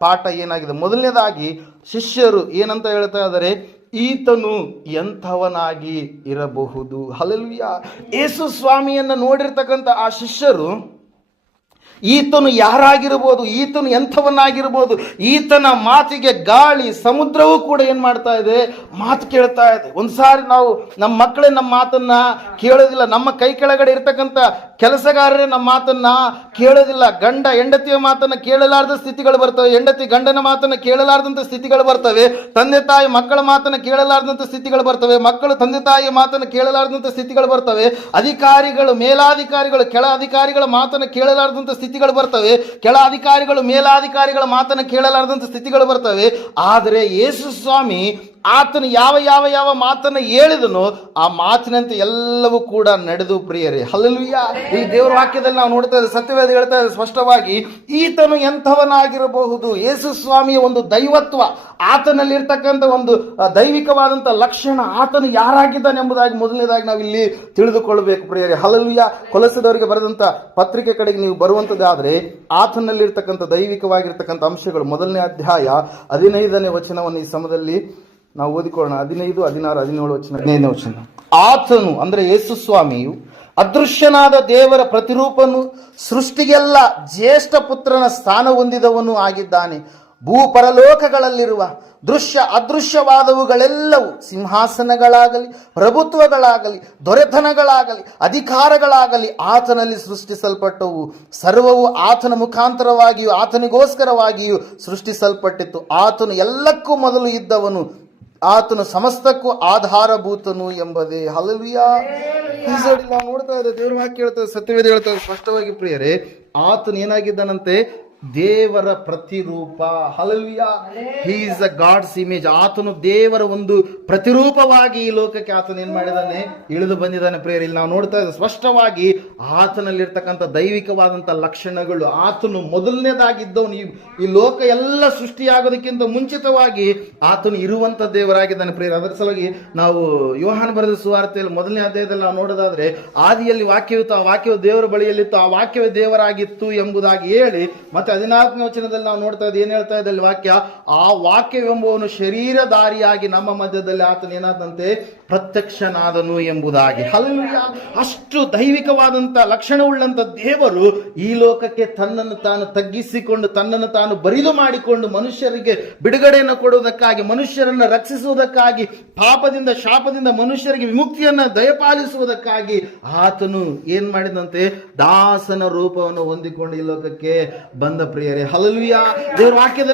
ಪಾಠ ಏನಾಗಿದೆ? ಮೊದಲನೇದಾಗಿ ಶಿಷ್ಯರು ಏನಂತ ಹೇಳ್ತಾ ಇದ್ದಾರೆ? ಈತನು ಎಂಥವನಾಗಿ ಇರಬಹುದು? ಹಲಲ್ವಿಯ ಯೇಸು ಸ್ವಾಮಿಯನ್ನು ನೋಡಿರ್ತಕ್ಕಂಥ ಆ ಶಿಷ್ಯರು ಈತನು ಯಾರಾಗಿರ್ಬೋದು, ಈತನು ಎಂಥವನ್ನಾಗಿರ್ಬೋದು, ಈತನ ಮಾತಿಗೆ ಗಾಳಿ, ಸಮುದ್ರವೂ ಕೂಡ ಏನು ಮಾಡ್ತಾ ಇದೆ? ಮಾತು ಕೇಳ್ತಾ ಇದೆ. ಒಂದ್ಸಾರಿ ನಾವು ನಮ್ಮ ಮಕ್ಕಳೇ ನಮ್ಮ ಮಾತನ್ನ ಕೇಳೋದಿಲ್ಲ. ನಮ್ಮ ಕೈ ಕೆಳಗಡೆ ಇರ್ತಕ್ಕಂಥ ಕೆಲಸಗಾರರೇ ನಮ್ಮ ಮಾತನ್ನ ಕೇಳೋದಿಲ್ಲ. ಗಂಡ ಹೆಂಡತಿಯ ಮಾತನ್ನ ಕೇಳಲಾರ್ದ ಸ್ಥಿತಿಗಳು ಬರ್ತವೆ. ಹೆಂಡತಿ ಗಂಡನ ಮಾತನ್ನ ಕೇಳಲಾರ್ದಂಥ ಸ್ಥಿತಿಗಳು ಬರ್ತವೆ. ತಂದೆ ತಾಯಿ ಮಕ್ಕಳ ಮಾತನ್ನ ಕೇಳಲಾರ್ದಂಥ ಸ್ಥಿತಿಗಳು ಬರ್ತವೆ. ಮಕ್ಕಳು ತಂದೆ ತಾಯಿಯ ಮಾತನ್ನ ಕೇಳಲಾರ್ದಂಥ ಸ್ಥಿತಿಗಳು ಬರ್ತವೆ. ಅಧಿಕಾರಿಗಳು, ಮೇಲಾಧಿಕಾರಿಗಳು, ಕೆಳ ಅಧಿಕಾರಿಗಳ ಮಾತನ್ನ ಕೇಳಲಾರ್ದಂಥ ಸ್ಥಿತಿಗಳು ಬರ್ತವೆ. ಕೆಳ ಅಧಿಕಾರಿಗಳು ಮೇಲಾಧಿಕಾರಿಗಳ ಮಾತನ್ನು ಕೇಳಲಾರದಂಥ ಸ್ಥಿತಿಗಳು ಬರ್ತವೆ. ಆದರೆ ಯೇಸು ಸ್ವಾಮಿ ಆತನು ಯಾವ ಯಾವ ಯಾವ ಮಾತನ್ನ ಹೇಳಿದನು ಆ ಮಾತಿನಂತೆ ಎಲ್ಲವೂ ಕೂಡ ನಡೆದು ಪ್ರಿಯರೇ. ಹಲ್ಲಲ್ವಿಯ ಈ ದೇವರ ವಾಕ್ಯದಲ್ಲಿ ನಾವು ನೋಡ್ತಾ ಇದ್ದೇವೆ, ಸತ್ಯವೇದ ಹೇಳ್ತಾ ಇದ್ದಾರೆ ಸ್ಪಷ್ಟವಾಗಿ, ಈತನು ಎಂಥವನಾಗಿರಬಹುದು? ಯೇಸು ಸ್ವಾಮಿಯ ಒಂದು ದೈವತ್ವ ಆತನಲ್ಲಿ ಇರ್ತಕ್ಕಂಥ ಒಂದು ದೈವಿಕವಾದಂಥ ಲಕ್ಷಣ ಆತನು ಯಾರಾಗಿದ್ದಾನೆ ಎಂಬುದಾಗಿ ಮೊದಲನೇದಾಗಿ ನಾವು ಇಲ್ಲಿ ತಿಳಿದುಕೊಳ್ಳಬೇಕು ಪ್ರಿಯರೇ. ಹಲಲುಯ ಕೊಲಸದವರಿಗೆ ಬರೆದಂಥ ಪತ್ರಿಕೆ ಕಡೆಗೆ ನೀವು ಬರುವಂಥದ್ದಾದರೆ, ಆತನಲ್ಲಿರ್ತಕ್ಕಂಥ ದೈವಿಕವಾಗಿರ್ತಕ್ಕಂಥ ಅಂಶಗಳು, ಮೊದಲನೇ ಅಧ್ಯಾಯ ಹದಿನೈದನೇ ವಚನವನ್ನು ಈ ಸಮಯದಲ್ಲಿ ನಾವು ಓದಿಕೊಳ್ಳೋಣ. ಹದಿನೈದು, ಹದಿನಾರು, ಹದಿನೇಳು ವಚನ. ಹದಿನೈದನೇ ವಚನ. ಆತನು, ಅಂದ್ರೆ ಯೇಸು ಸ್ವಾಮಿಯು, ಅದೃಶ್ಯನಾದ ದೇವರ ಪ್ರತಿರೂಪನು, ಸೃಷ್ಟಿಗೆಲ್ಲ ಜ್ಯೇಷ್ಠ ಪುತ್ರನ ಸ್ಥಾನ ಹೊಂದಿದವನು ಆಗಿದ್ದಾನೆ. ಭೂ ಪರಲೋಕಗಳಲ್ಲಿರುವ ದೃಶ್ಯ, ಅದೃಶ್ಯವಾದವುಗಳೆಲ್ಲವೂ ಸಿಂಹಾಸನಗಳಾಗಲಿ, ಪ್ರಭುತ್ವಗಳಾಗಲಿ, ದೊರೆತನಗಳಾಗಲಿ, ಅಧಿಕಾರಗಳಾಗಲಿ ಆತನಲ್ಲಿ ಸೃಷ್ಟಿಸಲ್ಪಟ್ಟವು. ಸರ್ವವು ಆತನ ಮುಖಾಂತರವಾಗಿಯೂ, ಆತನಿಗೋಸ್ಕರವಾಗಿಯೂ ಸೃಷ್ಟಿಸಲ್ಪಟ್ಟಿತ್ತು. ಆತನು ಎಲ್ಲಕ್ಕೂ ಮೊದಲು ಇದ್ದವನು. ಆತನು ಸಮಸ್ತಕ್ಕೂ ಆಧಾರಭೂತನು ಎಂಬುದೇ. ಹಲವಿಯ ನಾವು ನೋಡ್ತಾ ಇದ್ದೇವೆ ದೇವರ ವಾಕ್ಯ ಹೇಳ್ತದೆ ಸತ್ಯವೇದ ಹೇಳ್ತದೆ ಸ್ಪಷ್ಟವಾಗಿ ಪ್ರಿಯರೇ ಆತನು ಏನಾಗಿದ್ದಾನಂತೆ? ದೇವರ ಪ್ರತಿರೂಪ. ಹಲಲ್ವಿಯ he is a God's image ಆತನು ದೇವರ ಒಂದು ಪ್ರತಿರೂಪವಾಗಿ ಈ ಲೋಕಕ್ಕೆ ಆತನ ಏನ್ ಮಾಡಿದಾನೆ ಇಳಿದು ಬಂದಿದ್ದಾನೆ ಪ್ರೇಯರ್, ಇಲ್ಲಿ ನಾವು ನೋಡ್ತಾ ಇದ್ದೇವೆ ಸ್ಪಷ್ಟವಾಗಿ ಆತನಲ್ಲಿರ್ತಕ್ಕಂಥ ದೈವಿಕವಾದಂಥ ಲಕ್ಷಣಗಳು. ಆತನು ಮೊದಲನೇದಾಗಿದ್ದವನು. ಈ ಈ ಲೋಕ ಎಲ್ಲ ಸೃಷ್ಟಿಯಾಗೋದಕ್ಕಿಂತ ಮುಂಚಿತವಾಗಿ ಆತನು ಇರುವಂತ ದೇವರಾಗಿದ್ದಾನೆ ಪ್ರೇಯರ್. ಅದರ ಸಲುವಾಗಿ ನಾವು ಯೋಹಾನ್ ಬರೆದ ಸುವಾರ್ತೆಯಲ್ಲಿ ಮೊದಲನೇ ಅಧ್ಯಾಯದಲ್ಲಿ ನಾವು ನೋಡೋದಾದ್ರೆ, ಆದಿಯಲ್ಲಿ ವಾಕ್ಯವಿತ್ತು, ಆ ವಾಕ್ಯವು ದೇವರ ಬಳಿಯಲ್ಲಿತ್ತು, ಆ ವಾಕ್ಯವೇ ದೇವರಾಗಿತ್ತು ಎಂಬುದಾಗಿ ಹೇಳಿ, ಮತ್ತೆ ಹದಿನಾಲ್ಕನೇ ವಚನದಲ್ಲಿ ನಾವು ನೋಡ್ತಾ ಏನ್ ಹೇಳ್ತಾ ಇದ್ದಲ್ಲಿ ವಾಕ್ಯ, ಆ ವಾಕ್ಯವೆಂಬುವನು ಶರೀರಧಾರಿಯಾಗಿ ನಮ್ಮ ಮಧ್ಯದಲ್ಲಿ ಆತನ ಏನಾದಂತೆ ಪ್ರತ್ಯಕ್ಷನಾದನು ಎಂಬುದಾಗಿ. ಹಲ್ಲೆಲೂಯ. ಅಷ್ಟು ದೈವಿಕವಾದಂತ ಲಕ್ಷಣವುಳ್ಳಂತ ದೇವರು ಈ ಲೋಕಕ್ಕೆ ತನ್ನನ್ನು ತಾನು ತಗ್ಗಿಸಿಕೊಂಡು, ತನ್ನನ್ನು ತಾನು ಬರಿದು ಮಾಡಿಕೊಂಡು ಮನುಷ್ಯರಿಗೆ ಬಿಡುಗಡೆಯನ್ನು ಕೊಡುವುದಕ್ಕಾಗಿ, ಮನುಷ್ಯರನ್ನು ರಕ್ಷಿಸುವುದಕ್ಕಾಗಿ, ಪಾಪದಿಂದ, ಶಾಪದಿಂದ ಮನುಷ್ಯರಿಗೆ ವಿಮುಕ್ತಿಯನ್ನ ದಯಪಾಲಿಸುವುದಕ್ಕಾಗಿ ಆತನು ಏನ್ ಮಾಡಿದಂತೆ ದಾಸನ ರೂಪವನ್ನು ಹೊಂದಿಕೊಂಡು ಈ ಲೋಕಕ್ಕೆ ಬಂದ ಪ್ರಿಯರೇ. ಹಲಲುಯ ದೇವರ ವಾಕ್ಯದಲ್ಲಿ